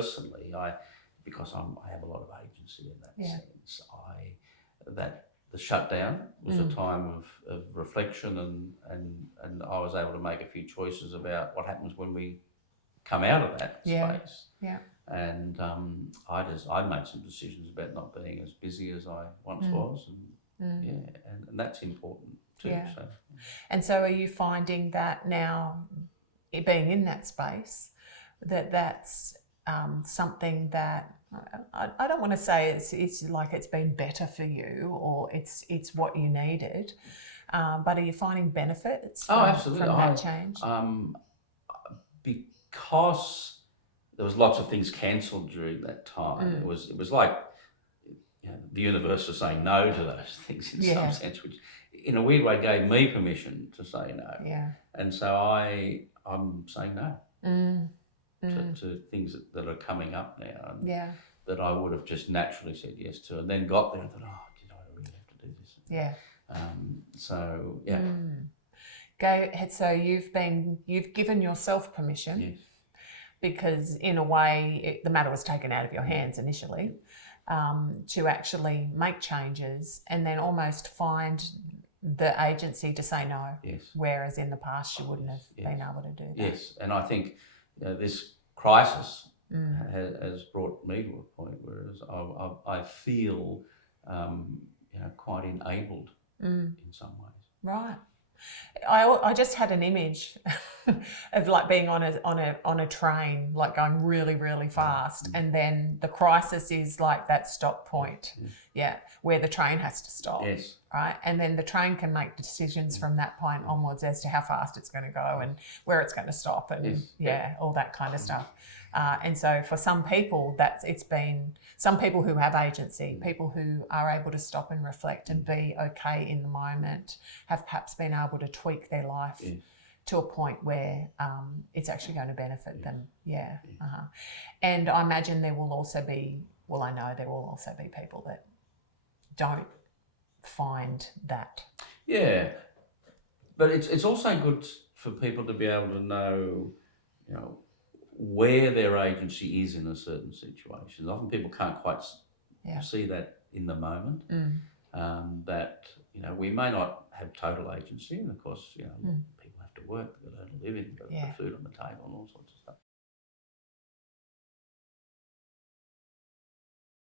personally, because I have a lot of agency in that sense, that the shutdown was a time of reflection, and I was able to make a few choices about what happens when we come out of that space. Yeah. And I made some decisions about not being as busy as I once was, and and that's important too. Yeah. So. And so, are you finding that now, being in that space, that's something that I don't want to say it's like it's been better for you or it's what you needed, but are you finding benefits from that change? Because there was lots of things cancelled during that time. It was like the universe was saying no to those things in some sense, which in a weird way gave me permission to say no. Yeah. And so I'm saying no to things that are coming up now, and that I would have just naturally said yes to, and then got there and thought, I really have to do this. Yeah. So yeah. Go ahead. So you've given yourself permission. Yes. Because in a way, the matter was taken out of your hands initially, to actually make changes and then almost find the agency to say no. Yes. Whereas in the past you wouldn't have been able to do that. Yes, and I think this crisis has brought me to a point where I feel quite enabled in some ways. Right. I just had an image of like being on a train, like going really, really fast, and then the crisis is like that stop point, where the train has to stop, right? And then the train can make decisions from that point onwards as to how fast it's going to go and where it's going to stop, and all that kind of stuff. And so for some people, it's been some people who have agency, people who are able to stop and reflect and be okay in the moment, have perhaps been able to tweak their life to a point where it's actually going to benefit them. Yeah. And I imagine there will also be, I know there will also be people that don't find that. Yeah, but it's also good for people to be able to know, where their agency is in a certain situation. Often people can't quite see that in the moment. That we may not have total agency, and of course people have to work, they've got to earn a living, they've got to put food on the table, and all sorts of stuff.